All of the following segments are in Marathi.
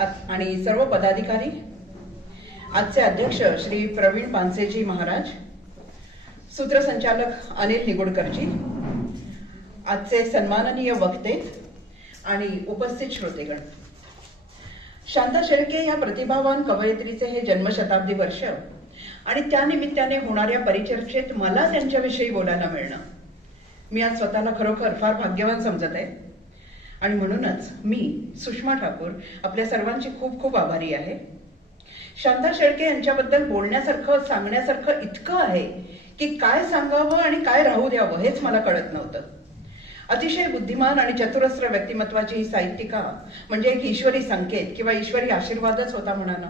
आणि सर्व पदाधिकारी, आजचे अध्यक्ष श्री प्रवीण पानसेजी महाराज, सूत्रसंचालक अनिल निगुडकरजी, आजचे सन्माननीय वक्ते आणि उपस्थित श्रोतेगण. शांता शेळके या प्रतिभावान कवयित्रीचे हे जन्मशताब्दी वर्ष आणि त्यानिमित्ताने होणाऱ्या परिचर्चेत मला त्यांच्याविषयी बोलायला मिळणं, मी आज स्वतःला खरोखर फार भाग्यवान समजत आहे. आणि म्हणूनच मी सुषमा ठाकूर आपल्या सर्वांची खूप खूप आभारी आहे. शांता शेळके यांच्याबद्दल बोलण्यासारखं, सांगण्यासारखं इतकं आहे की काय सांगावं आणि काय राहू द्यावं हेच मला कळत नव्हतं. अतिशय बुद्धिमान आणि चतुरस्र व्यक्तिमत्वाची ही साहित्यिका म्हणजे एक ईश्वरी संकेत किंवा ईश्वरी आशीर्वादच होता म्हणा ना.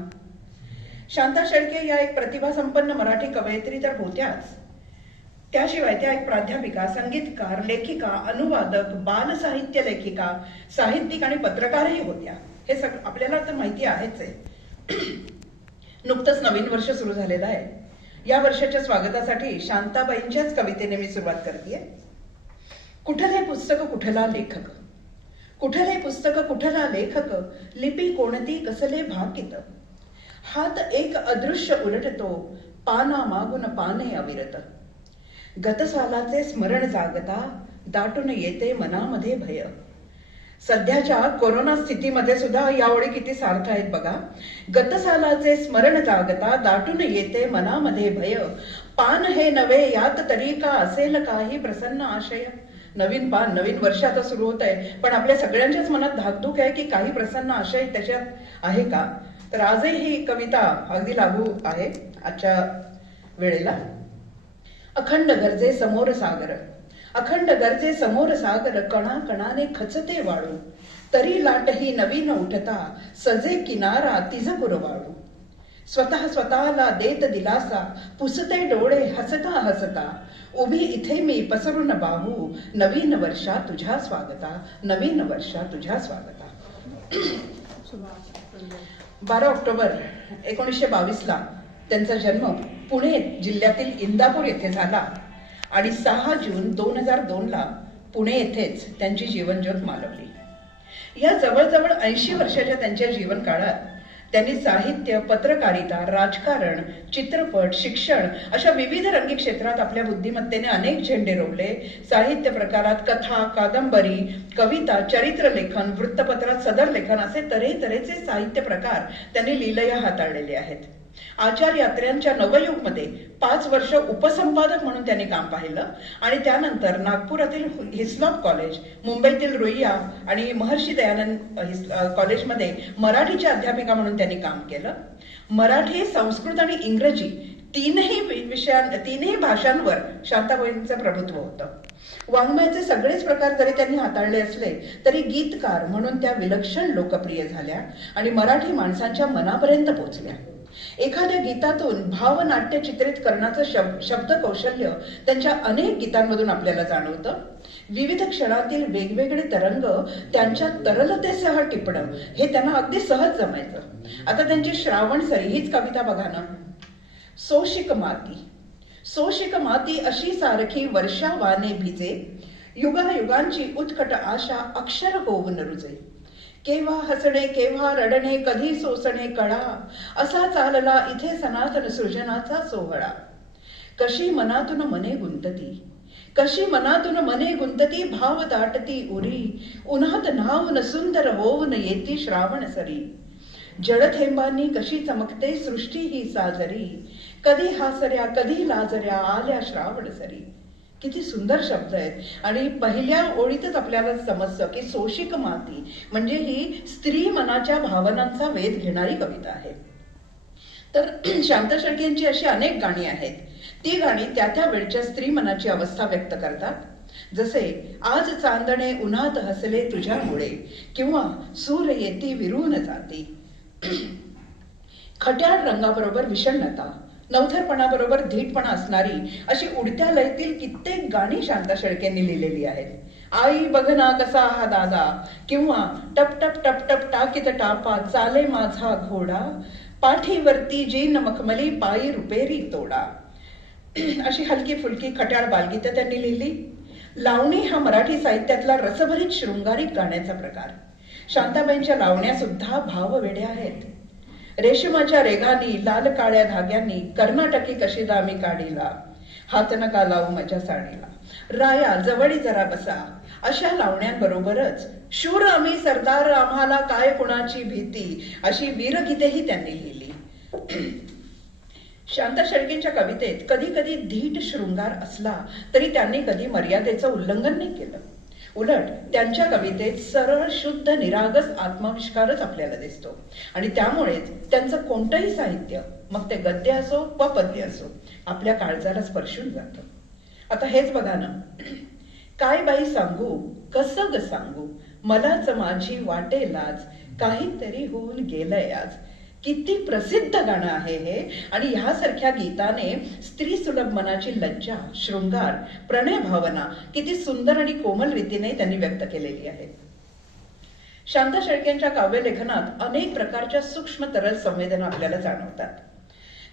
शांता शेळके या एक प्रतिभासंपन्न मराठी कवयित्री तर होत्याच, त्याशिवाय त्या एक प्राध्यापिका, संगीतकार, लेखिका, अनुवादक, बालसाहित्य लेखिका, साहित्यिक आणि पत्रकारही होत्या. हे सगळं आपल्याला तर माहिती आहेच आहे. नुकतंच नवीन वर्ष सुरू झालेलं आहे. या वर्षाच्या स्वागतासाठी शांताबाईंच्याच कवितेने मी सुरुवात करतेय. कुठले पुस्तक कुठला लेखक, कुठले पुस्तक कुठला लेखक, लिपी कोणती कसले भाकित, हात एक अदृश्य उलटतो, पाना मागून पाने अविरत, गतसालाचे स्मरण जागता, दाटून येते मनामध्ये भय. सध्याच्या कोरोना स्थितीमध्ये सुद्धा या ओळी किती सार्थ आहेत बघा. गतसालाचे स्मरण जागता, दाटून येते मनामध्ये भय, पान हे नवे यात तरी का असेल काही प्रसन्न आशय. नवीन पान, नवीन वर्ष आता सुरू होत आहे, पण आपल्या सगळ्यांच्याच मनात धाकधूक आहे की काही प्रसन्न आशय त्याच्यात आहे का. तर आजही ही कविता अगदी लागू आहे आजच्या वेळेला. अखंड गरजे समोर सागर, अखंड गरजे समोर सागर, कणा कणाने खचते वाळू, तरी लाटही नवीन उठता, सजे किनारा तिज पुरवाळू. स्वतः स्वतःला देत दिलासा, पुसते डोळे हसता हसता, उभी इथे मी पसरून बाहू, नवीन वर्षा तुझ्या स्वागता, नवीन वर्षा तुझ्या स्वागता. 12 ऑक्टोबर 1922 त्यांचा जन्म पुणे जिल्ह्यातील इंदापूर येथे झाला आणि 6 जून 2002 पुणे येथेच त्यांची जीवनज्योत मालवली. या जवळजवळ 80 वर्षाच्या त्यांच्या जीवन काळात त्यांनी साहित्य, पत्रकारिता, राजकारण, चित्रपट, शिक्षण अशा विविध रंगी क्षेत्रात आपल्या बुद्धिमत्तेने अनेक झेंडे रोवले. साहित्य प्रकारात कथा, कादंबरी, कविता, चरित्रलेखन, वृत्तपत्रात सदर लेखन असे तऱ्हेतऱ्हेचे साहित्य प्रकार त्यांनी लीलया हाताळलेले आहेत. आचार यात्र्यांच्या नवयुगमध्ये 5 वर्ष उपसंपादक म्हणून त्यांनी काम पाहिलं आणि त्यानंतर नागपुरातील हिस्लॉप कॉलेज, मुंबईतील रुईया आणि महर्षी दयानंद कॉलेजमध्ये मराठीच्या अध्यापिका म्हणून त्यांनी काम केलं. मराठी, संस्कृत आणि इंग्रजी तीनही भाषांवर शांताबाईंचं प्रभुत्व होतं. वाङ्मयाचे सगळेच प्रकार जरी त्यांनी हाताळले असले तरी गीतकार म्हणून त्या विलक्षण लोकप्रिय झाल्या आणि मराठी माणसांच्या मनापर्यंत पोहोचल्या. एखाद्या गीतातून भावनाट्य चित्रित करण्याचं शब्द कौशल्य त्यांच्या अनेक गीतांमधून आपल्याला जाणवतं. विविध क्षणातील वेगवेगळे तरंग त्यांच्या तरलतेसह टिपणं हे त्यांना अगदी सहज जमायचं. आता त्यांची श्रावण सरी हीच कविता बघा ना. सोशिक माती, सोशिक माती अशी सारखी वर्षावाने भिजे, युगायुगांची उत्कट आशा अक्षर होऊन रुजे, केव्हा हसणे केव्हा रडणे कधी सोसणे कळा, असा चालला इथे सनातन सृजनाचा सोहळा. कशी मनातून मने गुंतती, कशी मनातून मने गुंतती, भाव दाटती उरी, उन्हात न्हावून सुंदर होऊन येती श्रावण सरी. जळथेंबांनी कशी चमकते सृष्टी ही साजरी, कधी हासऱ्या कधी लाजऱ्या आल्या श्रावण सरी. किती सुंदर शब्द आहेत आणि पहिल्या ओळीतच आपल्याला समजतं की सोशिक माती म्हणजे ही स्त्री मनाच्या भावनांचा वेध घेणारी कविता आहे. तर शांता शेळके यांची अशी अनेक गाणी आहेत. ती गाणी त्या त्या वेळच्या स्त्री मनाची अवस्था व्यक्त करतात. जसे आज चांदणे उन्हात हसले तुझ्यामुळे किंवा सूर येती विरून जाती. खट्याळ रंगाबरोबर विषण्णता, नवथरपणाबरोबर धीटपणा असणारी अशी उडत्या लयतील कित्येक गाणी शांता शेळकेंनी लिहिलेली आहेत. आई बघना कसा हा दादा किंवा टप टप टप टप टाकीत टापा चाले माझा घोडा, पाठीवरती जीन मखमली पायी रुपेरी तोडा. अशी हलकी फुलकी खट्याळ बालगीतं त्यांनी लिहिली. लावणी हा मराठी साहित्यातला रसभरीत शृंगारिक गाण्याचा प्रकार. शांताबाईंच्या लावण्या सुद्धा भाववेड्या आहेत. रेशमाच्या रेघांनी लाल काळ्या धाग्यांनी कर्नाटकी कशिदा मी काढीला, हात नका लावू माझ्या साडीला, राया जवळी जरा बसा, अशा लावण्यांबरोबरच शूर आम्ही सरदार आम्हाला काय कुणाची भीती, अशी वीरगीतेही त्यांनी लिहिली. शांता शेळकेंच्या कवितेत कधी कधी धीट शृंगार असला तरी त्यांनी कधी मर्यादेचं उल्लंघन नाही केलं. उलट त्यांच्या कवितेत सरळ शुद्ध निरागस आत्माविष्कारच आपल्याला दिसतो आणि त्यामुळेच त्यांचं कोणतंही साहित्य, मग ते गद्य असो व पद्य असो, आपल्या काळजाला स्पर्शून जातं. आता हेच बघा ना, काय बाई सांगू कसं ग सांगू, मलाच माझी वाटे लाज, काहीतरी होऊन गेलंय आज. किती प्रसिद्ध गाणं आहे हे, आणि ह्यासारख्या गीताने स्त्री सुलभ मनाची लज्जा, शृंगार, प्रणय भावना किती सुंदर आणि कोमल रीतीने त्यांनी व्यक्त केलेली आहे. शांता शेळकेंच्या काव्यलेखनात अनेक प्रकारच्या सूक्ष्म तरल संवेदना आपल्याला जाणवतात.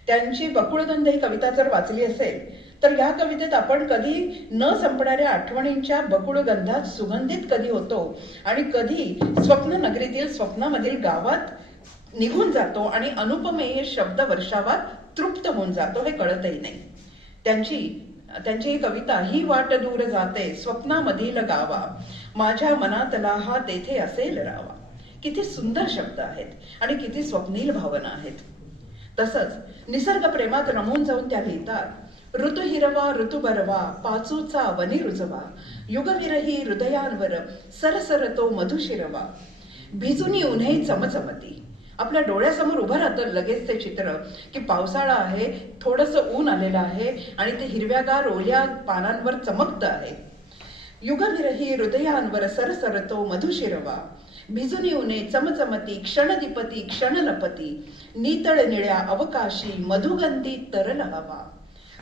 त्यांची बकुळगंध ही कविता जर वाचली असेल तर या कवितेत आपण कधी न संपणाऱ्या आठवणींच्या बकुळगंधात सुगंधित कधी होतो आणि कधी स्वप्न नगरीतील स्वप्नामधील गावात निघून जातो आणि अनुपमेय शब्द वर्षावात तृप्त होऊन जातो, हे कळतही नाही. त्यांची ही कविता, ही वाट दूर जाते स्वप्नामधील गावा, माझ्या मनातला हा तेथे असेल रावा, किती सुंदर शब्द आहेत आणि किती स्वप्नील भावना आहेत. तसंच निसर्ग प्रेमात रमून जाऊन त्या लिहितात, ऋतू हिरवा ऋतू बरवा, पाचूचा वनी रुजवा, युगविरही हृदयांवर सरसरतो मधुशिरवा, भिजुनी उन्हे चमचमती. आपल्या डोळ्यासमोर उभं राहतं लगेच ते चित्र की पावसाळा आहे, थोडंसं ऊन आलेलं आहे आणि ते हिरव्यागार ओल्या पानांवर चमकतं आहे. युगविरही हृदयांवर सरसरतो मधुशिरवा, भिजुनी उन्हे चमचमती, क्षणदीपती क्षणलपती, नीतळ निळ्या अवकाशी मधुगंधी तरल हवा,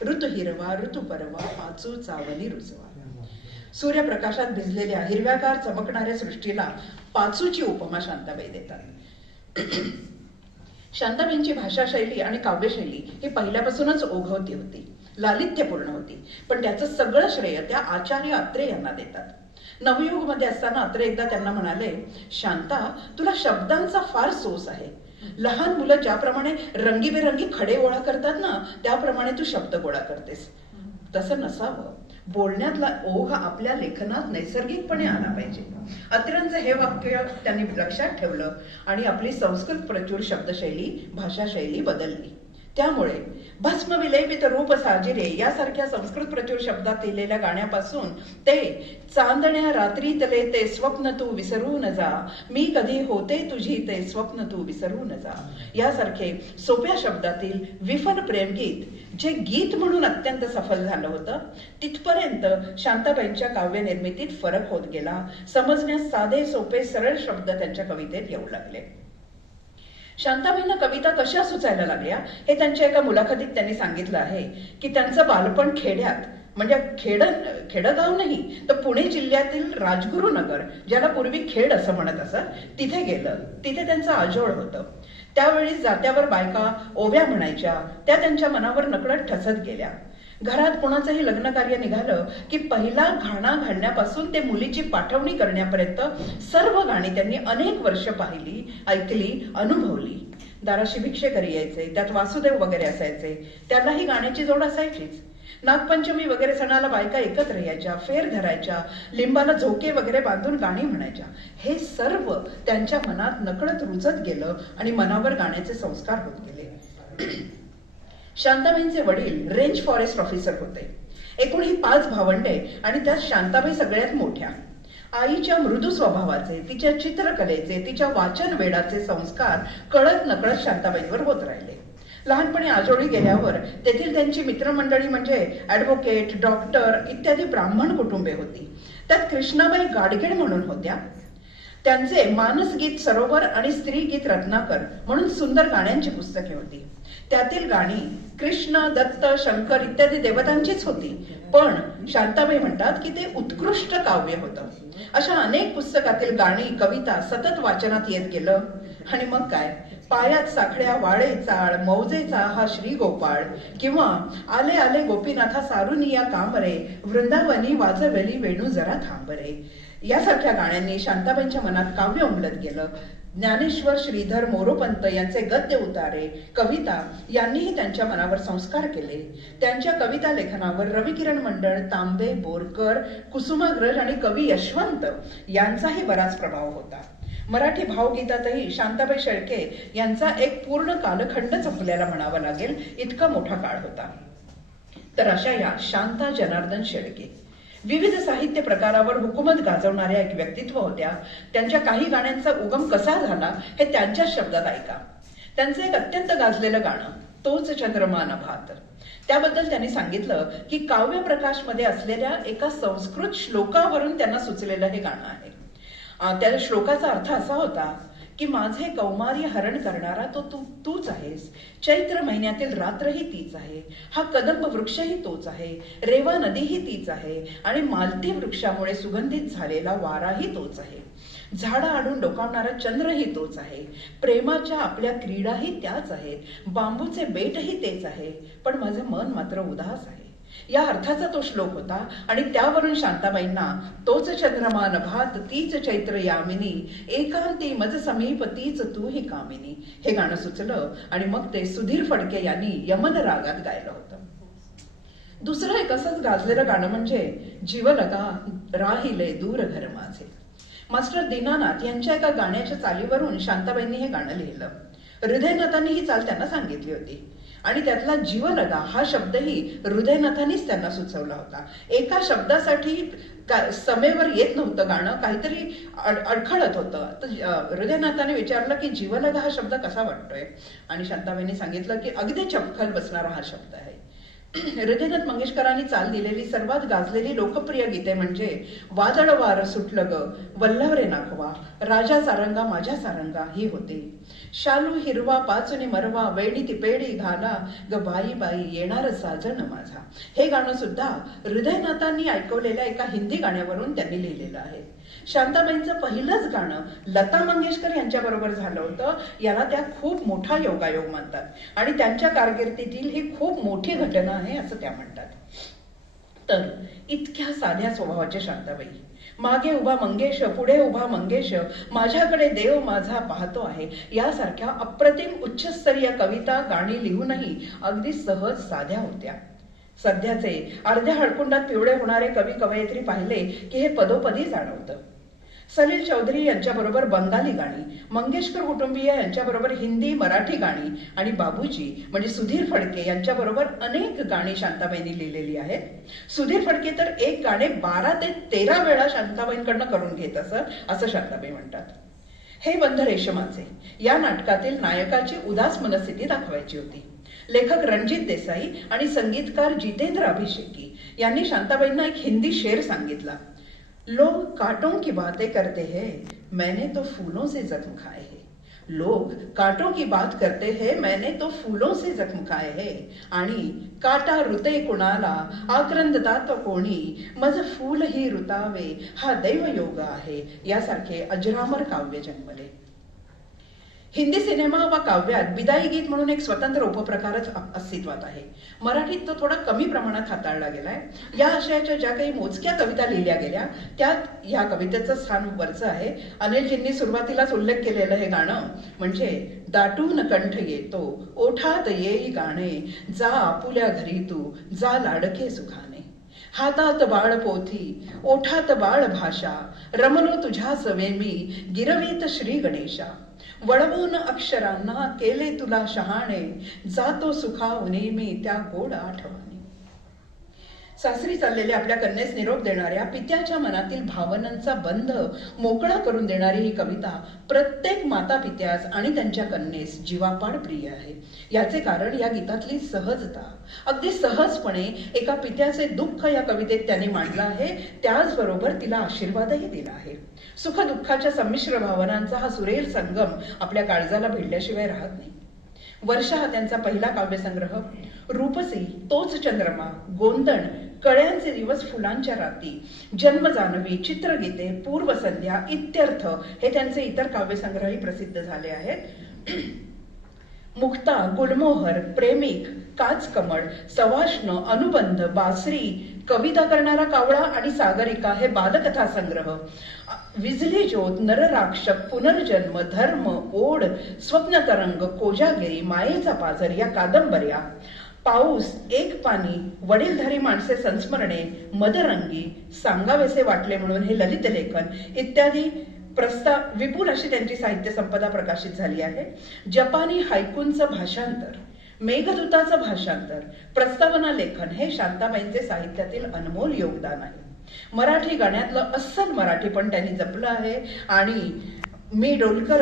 ऋतू हिरवा ऋतू परवा, पाचू चावली रुजवा. सूर्यप्रकाशात भिजलेल्या हिरव्यागार चमकणाऱ्या सृष्टीला पाचूची उपमा शांताबाई देतात. शांताबाईंची भाषाशैली आणि काव्यशैली ही पहिल्यापासूनच ओघवती होती, लालित्यपूर्ण होती, पण त्याचं सगळं श्रेय त्या आचार्य अत्रे यांना देतात. नवयुग मध्ये असताना अत्रे एकदा त्यांना म्हणाले, शांता तुला शब्दांचा फार सोस आहे, लहान मुलं ज्याप्रमाणे रंगीबेरंगी खडे गोळा करतात ना, त्याप्रमाणे तू शब्द गोळा करतेस. तसं नसावं, बोलण्यातला ओघ आपल्या लेखनात नैसर्गिकपणे आला पाहिजे. अत्र्यांचं हे वाक्य त्यांनी लक्षात ठेवलं आणि आपली संस्कृत प्रचूर शब्दशैली, भाषाशैली बदलली. त्यामुळे भस्म विलेपित रूप साजिरे यासारख्या संस्कृत प्रचूर शब्दात लिहिलेल्या गाण्यापासून ते चांदण्या रात्रीतले ते स्वप्न तू विसरून जा, मी कधी होते तुझी ते स्वप्न तू विसरून जा, यासारखे सोप्या शब्दातील विफल प्रेमगीत जे गीत म्हणून अत्यंत सफल झालं होतं, तिथपर्यंत शांताबाईंच्या काव्यनिर्मितीत फरक होत गेला. समजण्यास साधे सोपे सरळ शब्द त्यांच्या कवितेत येऊ लागले. शांताबाईंना कविता कशा सुचायला लागल्या हे त्यांच्या एका मुलाखतीत त्यांनी सांगितलं आहे की त्यांचं बालपण खेड्यात, म्हणजे खेडगाव नाही तर पुणे जिल्ह्यातील राजगुरुनगर, ज्याला पूर्वी खेड असं म्हणत असत, तिथे गेलं. तिथे त्यांचं आजोळ होतं. त्यावेळी जात्यावर बायका ओव्या म्हणायच्या, त्या त्यांच्या मनावर नकळत ठसत गेल्या. घरात कोणाचंही लग्न कार्य निघालं की पहिला घाणा घालण्यापासून ते मुलीची पाठवणी करण्यापर्यंत सर्व गाणी त्यांनी अनेक वर्ष पाहिली, ऐकली, अनुभवली. दाराशी भिक्षेकरी यायचे, त्यात वासुदेव वगैरे असायचे, त्यालाही गाण्याची जोड असायचीच. नागपंचमी वगैरे सणाला बायका एकत्र यायच्या, फेर धरायच्या, लिंबाला झोके वगैरे बांधून गाणी म्हणायच्या. हे सर्व त्यांच्या मनात नकळत रुजत गेलं आणि मनावर गाण्याचे संस्कार होत गेले. शांताबाईंचे वडील रेंज फॉरेस्ट ऑफिसर होते. एकूण ही 5 भावंडे आणि त्यात शांताबाई सगळ्यात मोठ्या. आईच्या मृदू स्वभावाचे, तिच्या चित्रकलेचे, तिच्या वाचन वेडाचे संस्कार कळत नकळत शांताबाईंवर होत राहिले. लहानपणी आजोळी गेल्यावर तेथील त्यांची मित्रमंडळी म्हणजे ऍडव्होकेट, डॉक्टर इत्यादी ब्राह्मण कुटुंबे होती. त्यात कृष्णाबाई गाडगेळ म्हणून होत्या. त्यांचे मानसगीत सरोवर आणि स्त्रीगीत रत्नाकर म्हणून सुंदर गाण्यांची पुस्तके होती. त्यातील गाणी कृष्ण, दत्त, शंकर इत्यादी देवतांचीच होती, पण शांताबाई म्हणतात की ते उत्कृष्ट काव्य होतं. अशा अनेक पुस्तकातील गाणी, कविता सतत वाचनात येत गेलं. आणि मग काय, पायात साखळ्या वाळे चाळ, मौजेचा हा श्री गोपाळ, किंवा आले आले गोपीनाथा सारुनिया कामरे, वृंदावनी वाजवली वेणू जरा थांबरे, यासारख्या गाण्यांनी शांताबाईंच्या मनात काव्य उमलत गेलं. ज्ञानेश्वर श्रीधर मोरोपंत यांचे गद्य उतारे, कविता यांनीही त्यांच्या मनावर संस्कार केले. त्यांच्या कविता लेखनावर रविकिरण मंडळ, तांबे, बोरकर, कुसुमाग्रज आणि कवी यशवंत यांचाही बराच प्रभाव होता. मराठी भावगीतातही शांताबाई शेळके यांचा एक पूर्ण कालखंडच आपल्याला म्हणावा लागेल, इतका मोठा काळ होता. तर अशा या शांता जनार्दन शेळके विविध साहित्य प्रकारावर हुकूमत गाजवणाऱ्या एक व्यक्तित्व होत्या. त्यांच्या काही गाण्यांचा उगम कसा झाला हे त्यांच्या शब्दात ऐका. त्यांचं एक अत्यंत गाजलेलं गाणं तोच चंद्रमा नभात, त्याबद्दल त्यांनी सांगितलं की काव्य प्रकाश मध्ये असलेल्या एका संस्कृत श्लोकावरून त्यांना सुचलेलं हे गाणं आहे. त्या श्लोकाचा अर्थ असा होता की माझे कौमार्य हरण करणारा तो तूच आहेस, चैत्र महिन्यातील रात्रही तीच आहे, हा कदंब वृक्षही तोच आहे, रेवा नदीही तीच आहे आणि मालती वृक्षामुळे सुगंधित झालेला वाराही तोच आहे, झाडं आडून डोकावणारा चंद्रही तोच आहे, प्रेमाच्या आपल्या क्रीडाही त्याच आहेत, बांबूचे बेटही तेच आहे, पण माझं मन मात्र उदास आहे. या अर्थाचा तो श्लोक होता आणि त्यावरून शांताबाईंना तोच चंद्रमा नभात तीच चैत्र यामिनी, एकांती मज समीप तीच तू ही कामिनी हे गाणं सुचलं आणि मग ते सुधीर फडके यांनी यमन रागात गायलं होतं. दुसरं एक असंच गाजलेलं गाणं म्हणजे जीवलगा राहिले दूर घर माझे. मास्टर दीनानाथ यांच्या एका गाण्याच्या चालीवरून शांताबाईंनी हे गाणं लिहिलं. हृदयनाथांनी ही चाल त्यांना सांगितली होती आणि त्यातला जीवलगा हा शब्दही हृदयनाथांनीच त्यांना सुचवला होता. एका शब्दासाठी समेवर येत नव्हतं गाणं, काहीतरी अडखळत होतं. तर हृदयनाथाने विचारलं की जीवलगा हा शब्द कसा वाटतोय आणि शांताबाईंनी सांगितलं की अगदी चपखल बसणारा हा शब्द आहे. हृदयनाथ मंगेशकरांनी चाल दिलेली सर्वात गाजलेली लोकप्रिय गीते म्हणजे वादळ वार सुटलं ग, वल्लभ रे नाखवा, राजा सारंगा माझ्या सारंगा ही होती, शालू हिरवा पाचुनी मरवा, वेणी ती पेडी घाला ग बाई बाई येणार साजण माझा. हे गाणं सुद्धा हृदयनाथांनी ऐकवलेल्या एका हिंदी गाण्यावरून त्यांनी लिहिलेलं आहे. शांताबाईंचं पहिलंच गाणं लता मंगेशकर यांच्या बरोबर झालं होतं. याला त्या खूप मोठा योगायोग मानतात आणि त्यांच्या कारकिर्दीतील ही खूप मोठी घटना आहे असं त्या म्हणतात. तर इतक्या साध्या स्वभावाच्या शांताबाई, मागे उभा मंगेश पुढे उभा मंगेश, माझ्याकडे देव माझा पाहतो आहे, यासारख्या अप्रतिम उच्चस्तरीय कविता गाणी लिहूनही अगदी सहज साध्या होत्या. सध्याचे अर्ध्या हळकुंडात पिवळे होणारे कवी कवयित्री पाहिले की हे पदोपदी जाणवतं. सलील चौधरी यांच्याबरोबर बंगाली गाणी, मंगेशकर कुटुंबीय यांच्याबरोबर हिंदी मराठी गाणी आणि बाबूजी म्हणजे सुधीर फडके यांच्याबरोबर अनेक गाणी शांताबाईंनी लिहिलेली आहेत. सुधीर फडके तर एक गाणे 12 ते 13 वेळा शांताबाईंकडनं करून घेत असं शांताबाई म्हणतात. हे बंध रेशमाचे या नाटकातील नायकाची उदास मनस्थिती दाखवायची होती. लेखक रणजित देसाई आणि संगीतकार जितेंद्र अभिषेकी यांनी शांताबाईंना एक हिंदी शेर सांगितला. लोग कांटों की बातें करते हैं, मैंने तो फूलों से जख्म खाए हैं. लोग कांटों की बात करते हैं, मैंने तो फूलों से जख्म खाए हैं. आणि काटा रुते कुणाला, आक्रंदता तो कोणी, मज फूल ही रुतावे, हा दैवयोग आहे. यासारखे अजरामर काव्य जन्मले. हिंदी सिनेमा व काव्यात बिदाई गीत म्हणून एक स्वतंत्र उपप्रकारच अस्तित्वात आहे. मराठीत तो थोडा कमी प्रमाणात हाताळला गेलाय. या आशयाच्या ज्या काही मोजक्या कविता लिहिल्या गेल्या त्यात या कवितेचं स्थान वरचं आहे. अनिलजींनी सुरुवातीलाच उल्लेख केलेलं हे गाणं म्हणजे दाटून कंठ येतो ओठात येई गाणे, जा आपुल्या घरी तू जा लाडके सुखाने, हातात बाळ पोथी ओठात बाळ भाषा, रमलो तुझ्या सवे मी गिरवीत श्री गणेशा, वळवून अक्षरांना केले तुला शहाणे, जातो सुखावणे मी त्या गोड आठवणी. सासरी चाललेल्या आपल्या कन्येस निरोप देणाऱ्या पित्याच्या मनातील भावनांचा बंध मोकळा करून देणारी ही कविता प्रत्येक माता पित्यास आणि त्यांच्या कन्येस जीवापाड प्रिय आहे. याचे कारण या गीतातली सहजता. अगदी सहजपणे एका पित्याचे दुःख या कवितेत त्यांनी मांडलं आहे, त्याचबरोबर तिला आशीर्वादही दिला आहे. सुख दुःखाच्या संमिश्र भावनांचा हा सुरेल संगम आपल्या काळजाला भिडल्याशिवाय राहत नाही. वर्षा हा त्यांचा पहिला काव्यसंग्रह, रूपसी, तोच चंद्रमा, गोंधण, कळ्यांचे दिवस फुलांच्या राती, जन्म जानवी, चित्रगीते, पूर्वसंध्या इत्यर्थ हे त्यांचे इतर काव्यसंग्रहही प्रसिद्ध झाले आहेत. मुक्ता, गुलमोहर, प्रेमिक, काचकमळ, सवाष्ण, अनुबंध, बासरी, कविता करणारा कावळा आणि सागरिका हे बालकथा संग्रह, विजली ज्योत, नरराक्षक, पुनर्जन्म, धर्म, ओढ, स्वप्नतरंग, कोजागिरी, मायेचा पाझर या कादंबऱ्या, पाऊस, एक पाणी, वडीलधारी माणसे संस्मरणे, मदरंगी, सांगावेसे वाटले म्हणून हे ललित लेखन इत्यादी विपुल अशी त्यांची साहित्य संपदा प्रकाशित झाली आहे. जपानी हायकूंचं भाषांतर, मेघदूताचं भाषांतर, प्रस्तावना लेखन हे शांताबाईंचे साहित्यातील अनमोल योगदान आहे. मराठी गाण्यातलं अस्सल मराठी पण त्यांनी जपलं आहे आणि मी डोलकर,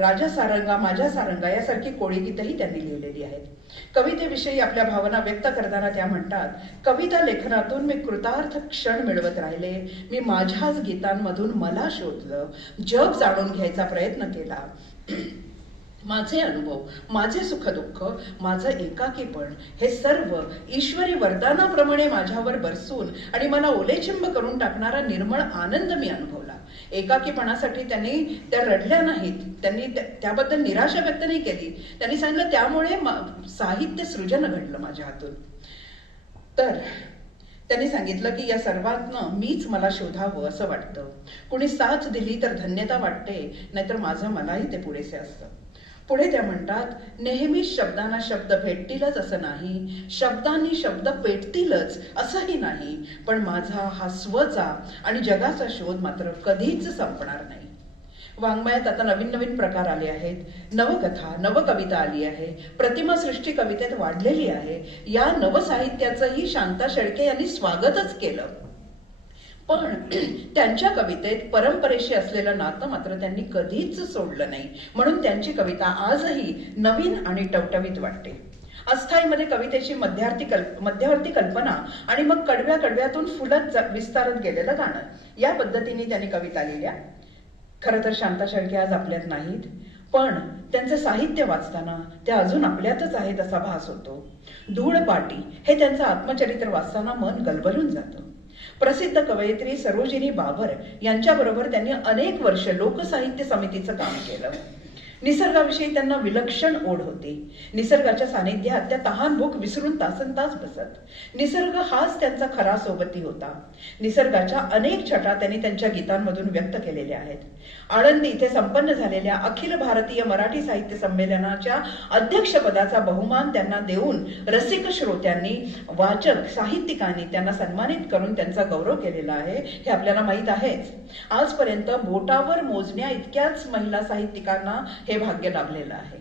राजा सारंगा, माझ्या सारंगा यासारखी कोळी गीतही त्यांनी लिहिलेली आहेत. कवितेविषयी आपल्या भावना व्यक्त करताना त्या म्हणतात, कविता लेखनातून मी कृतार्थ क्षण मिळवत राहिले. मी माझ्याच गीतांमधून मला शोधलं, जग जाणून घ्यायचा प्रयत्न केला. माझे अनुभव, माझे सुखदुःख, माझं एकाकीपण हे सर्व ईश्वरी वरदानाप्रमाणे माझ्यावर बरसून आणि मला ओलेचिंब करून टाकणारा निर्मळ आनंद मी अनुभवला. एकाकीपणासाठी त्यांनी त्या रडल्या नाहीत, त्यांनी त्याबद्दल निराशा व्यक्त नाही केली. त्यांनी सांगितलं त्यामुळे साहित्य सृजन घडलं माझ्या हातून. तर त्यांनी सांगितलं की या सर्वातनं मीच मला शोधावं असं वाटतं. कुणी साथ दिली तर धन्यता वाटते, नाहीतर माझं मलाही ते पुरेसे असतं. पुढे त्या म्हणतात, नेहमी शब्दांना शब्द भेटतीलच असं नाही, शब्दांनी शब्द पेटतीलच असंही नाही, पण माझा हा स्वचा आणि जगाचा शोध मात्र कधीच संपणार नाही. वाङ्मयात आता नवीन नवीन प्रकार आले आहेत. नवकथा, नवकविता आली आहे. प्रतिमा सृष्टी कवितेत वाढलेली आहे. या नवसाहित्याचंही शांता शेळके यांनी स्वागतच केलं. पण त्यांच्या कवितेत परंपरेशी असलेलं नातं मात्र त्यांनी कधीच सोडलं नाही. म्हणून त्यांची कविता आजही नवीन आणि टवटवीत वाटते. अस्थाईमध्ये कवितेची मध्यवर्ती कल्पना आणि मग कडव्या कडव्यातून फुलत विस्तारत गेलेलं गाणं, या पद्धतीने त्यांनी कविता लिहिल्या. खरं तर शांता शेळके आज आपल्यात नाहीत, पण त्यांचे साहित्य वाचताना ते अजून आपल्यातच आहेत असा भास होतो. धूळ पाटी हे त्यांचं आत्मचरित्र वाचताना मन गलबलून जातं. प्रसिद्ध कवयित्री सरोजिनी बाबर यांच्याबरोबर त्यांनी अनेक वर्ष लोकसाहित्य समितीचं काम केलं. निसर्गाविषयी त्यांना विलक्षण ओढ होती. निसर्गाच्या सानिध्यात त्या तहान भूक विसरून तासनतास बसत. निसर्ग हाच त्यांचा खरा सोबती होता. निसर्गाच्या अनेक छटा त्यांनी त्यांच्या गीतांमधून व्यक्त केलेल्या आहेत. आळंदी इथे संपन्न झालेल्या अखिल भारतीय मराठी साहित्य संमेलनाच्या अध्यक्षपदाचा बहुमान त्यांना देऊन रसिक श्रोत्यांनी, वाचक, साहित्यिकांनी त्यांना सन्मानित करून त्यांचा गौरव केलेला आहे हे आपल्याला माहीत आहेच. आजपर्यंत बोटावर मोजण्या इतक्याच महिला साहित्यिकांना हे भाग्य लाभलेलं आहे.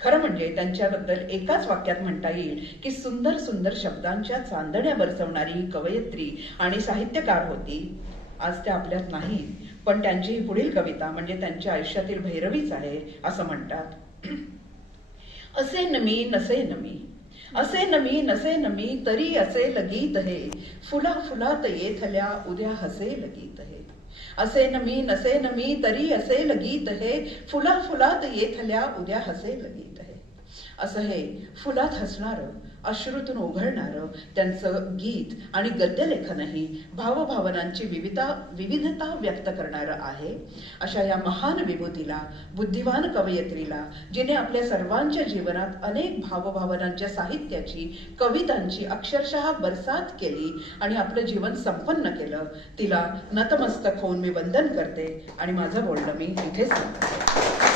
खरं म्हणजे त्यांच्याबद्दल एकाच वाक्यात म्हणता येईल की सुंदर सुंदर शब्दांच्या चांदण्या बरसवणारी कवयित्री आणि साहित्यकार होती. आज त्या आपल्यात नाही, पण त्यांची ही पुढील कविता म्हणजे त्यांच्या आयुष्यातील भैरवीच आहे असं म्हणतात. असे नमी नसे नमी, असे नमी नसे नमी, तरी असे लगीत हे, फुला फुलात येथल्या उद्या हसे लगीत हे. असे नमी नसे नमी, तरी असे लगीत हे, फुला फुलात येथल्या उद्या हसे लगीत हे. असं हे फुलात हसणारं, अश्रूतून ओघळणारं त्यांचं गीत आणि गद्यलेखनही भावभावनांची विविधता व्यक्त करणारं आहे. अशा या महान विभूतीला, बुद्धिवान कवयित्रीला, जिने आपल्या सर्वांच्या जीवनात अनेक भावभावनांच्या साहित्याची, कवितांची अक्षरशः बरसात केली आणि आपलं जीवन संपन्न केलं, तिला नतमस्तक होऊन मी वंदन करते आणि माझं बोलणं मी इथेच संपवते.